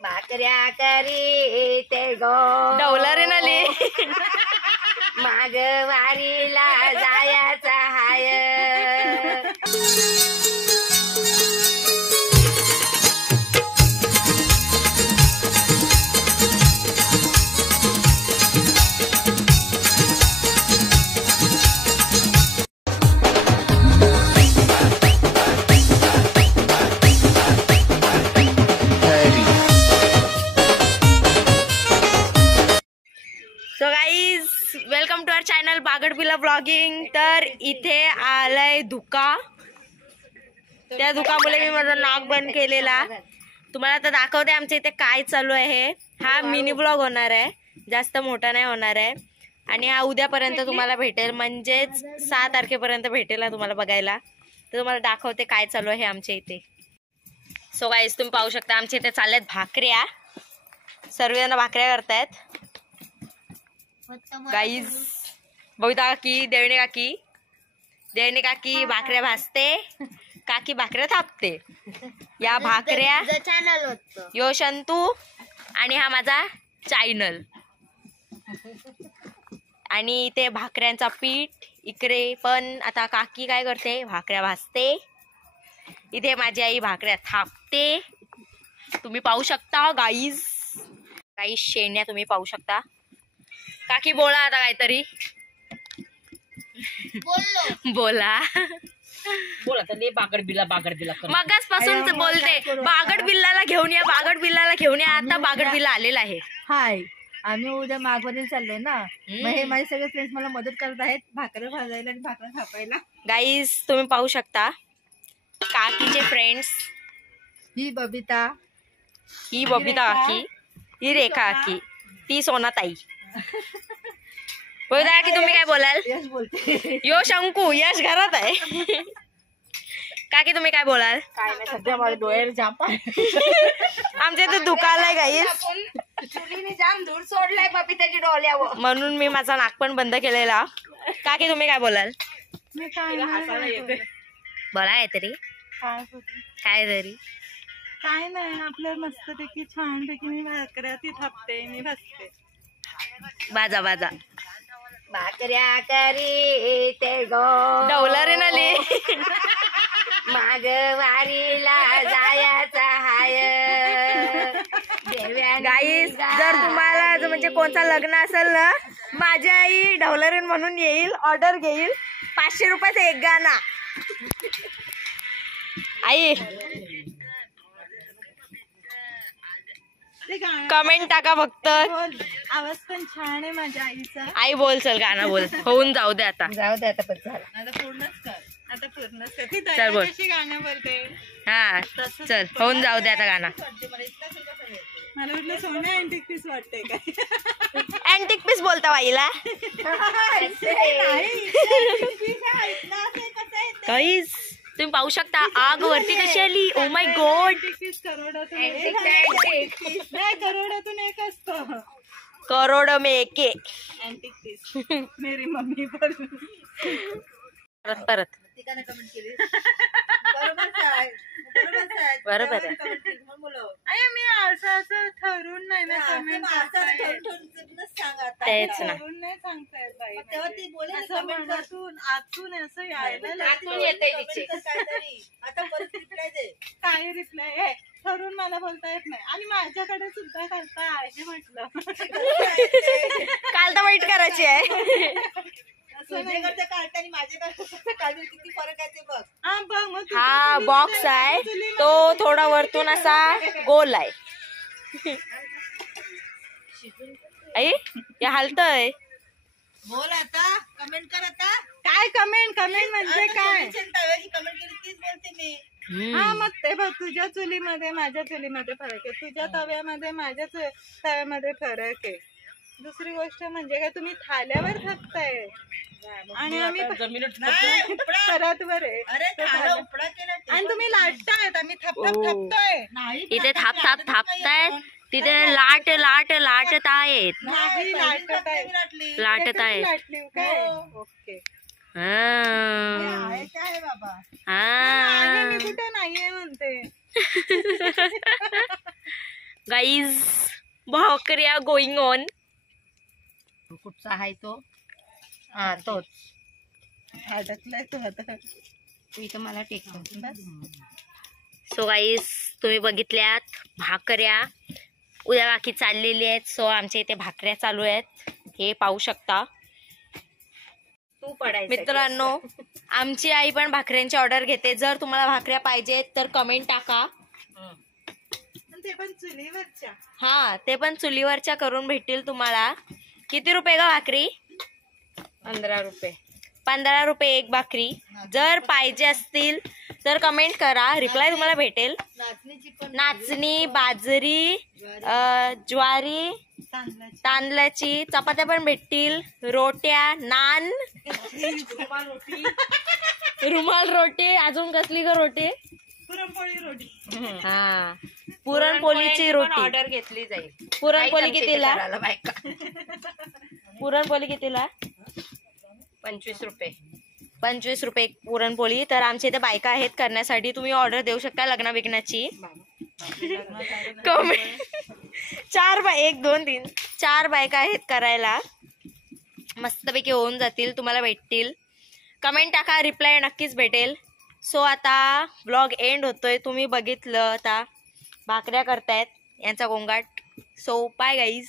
भाकऱ्या करी ते गो डवलारे नाली माग वारीला जायचा हाय. So guys welcome to our channel बागडबिला ब्लॉगिंग. तर इथे आलाय धुका. त्या धुकामुळे मी माझा नाक बंद केलेला. तुम्हाला आता दाखवते आमच्या इथे काय चालू आहे. हा मिनी ब्लॉग होणार आहे, जास्त मोठा नाही होणार आहे. आणि हा उद्यापर्यंत तुम्हाला भेटेल, म्हणजेच 6 तारखेपर्यंत भेटेल तुम्हाला बघायला. तर तुम्हाला दाखवते काय चालू आहे आमच्या इथे. सो गाईज तुम्ही पाहू शकता आमच्या इथे चालल्यात भाकऱ्या. सर्वजण भाकऱ्या करतायत. गाईज बघता काकी, देवणी काकी भाकऱ्या भाजते, काकी भाकऱ्या थापते. या भाकऱ्या यो शंतू आणि हा माझा चॅनल. आणि इथे भाकऱ्यांचा पीठ इकडे पण आता काकी काय करते, भाकऱ्या भाजते. इथे माझी आई भाकऱ्या थापते. तुम्ही पाहू शकता गाईज. काही शेण्या तुम्ही पाहू शकता. काकी बोला आता काहीतरी. बोला तर बागड बिल्ला मगाच पासून बोलते बागड बिल्लाला घेऊन या, बागड बिल्लाला घेऊन या. आता बागड बिल्ला आलेला आहे. हाय, आम्ही उद्या मागवरील चाललोय ना. मग हे माझे सगळे फ्रेंड्स मला मदत करत आहेत भाकरं भाजायला आणि भाकरं थापायला. गाईज तुम्ही पाहू शकता काकीचे फ्रेंड्स. ही बबिता काकी, ही रेखा काकी, ती सोनाताई. बोलता की तुम्ही काय बोलाल. यश बोलते. यो शंकू, यश घरात आहे. काकी तुम्ही काय बोलाल. काय नाही, सध्या मला डोळ्याला जाम आमच्या इथे दुकान गाईज, चुलीने जाम धूर सोडलाय बबिताची डोळ्यावर, म्हणून मी माझा नाक पण बंद केलेला. काकी तुम्ही काय बोलाल. बोला काहीतरी. काय तरी काय नाही, आपल्या मस्तपैकी छानपैकी मी भाकऱ्या ती थापते, मी भाजते. बाजा भाकऱ्या करी ते गो डवलारे नाली माग वारीला जायचा हाय. गाईस जर तुम्हाला म्हणजे कोणता लग्न असेल ना, माझी आई ढवलरेन म्हणून येईल, ऑर्डर घेईल. 500 रुपयाचं एक गाणं. आई कमेंट टाका फक्त. आवाज पण छान आहे माझ्या आईचा. आई बोल, चल गाणं बोल. होऊन जाऊ दे आता. जाऊ दे आता, पण झालं आता पूर्णच कर. ती चल बोल. कशी गाणं बोलते. हा चल, होऊन जाऊ दे आता गाणं. मला वाटलं सोनं अँटिक पीस वाटतंय काय. अँटिक पीस बोलता बाईला. गाईस तुम्ही पाहू शकता आग वरती कशी आली. Oh my God. करोडातून एक असतो. करोड में एक. Antique piece. मेरी मम्मी पण परत कमेंट केली. बरोबर आहे. मी असं ठरवून नाही ना कमेंट तेच ना. नाही सांगतायत बाई. तेव्हा ती बोले कमेंटातून आतून असं यायला आता काय रिप्लाय आहे ठरून मला बोलता येत नाही. आणि माझ्याकडे सुद्धा करता आहे म्हटलं. काल तर वाईट करायची आहे. हा बॉक्स आहे तो थोडा वरतून असा गोल आहे. आई हे हालतय. बोल आता, कमेंट कर आता. काय कमेंट म्हणजे काय. कमेंट केली तीच बोलते मी. हा मग ते बघ, तुझ्या चुलीमध्ये माझ्या चुलीमध्ये फरक आहे, तुझ्या तव्यामध्ये माझ्या तव्यामध्ये फरक आहे. दुसरी गोष्ट म्हणजे काय, तुम्ही थाल्यावर थापताय आणि आम्ही परतवर आहे. आणि तुम्ही लाटतायत, आम्ही थापतोय. इथे थापतायत, तिथे लाटत आहेत. लाटत आहेत. ओके. हा मी कुठे नाहीये म्हणते. गाईज भाकऱ्या गोइंग ऑन. कुठचा आहे तो? हा तोच. अडकलाय तो आता. तू इथं मला टेकतो. सो गाईज तुम्ही बघितल्यात भाकऱ्या उद्या बाकी चाललेली आहेत. सो आमच्या इथे भाकऱ्या चालू आहेत, हे पाहू शकता तू पडायचं मित्रांनो. आमची आई पण भाकऱ्यांची ऑर्डर घेते. जर तुम्हाला भाकऱ्या पाहिजेत तर कमेंट टाका. ते पण चुलीवरच्या. हा ते पण चुलीवरच्या करून भेटतील तुम्हाला. किती रुपये का भाकरी? 15 रुपये. 15 रुपये एक भाकरी. जर पाहिजे असतील तर कमेंट करा, रिप्लाय तुम्हाला भेटेल. नाचणी, बाजरी, ज्वारी, तांदळाची चपात्या पण भेटतील, रोट्या, नान, रुमाल रोटी. अजून कसली ग रोटी? पुरणपोळी रोटी. हा पुरणपोळीची रोटी. ऑर्डर घेतली जाईल. पुरणपोळी कितीला? बायका पुरणपोळी कितीला? 25 रुपये. 25 रुपये एक पुरणपोळी. तर आमच्या इथे बायका आहेत करण्यासाठी, तुम्ही ऑर्डर देऊ शकता लग्न बिग्नाची. कमेंट 1 2 3 4 बायका आहेत करायला. मस्तपैकी होऊन जातील, तुम्हाला भेटतील. कमेंट टाका, रिप्लाय नक्कीच भेटेल. सो आता व्लॉग एंड होतोय. तुम्ही बघितलं आता भाकऱ्या करतायत यांचा गोंगाट. So bye guys.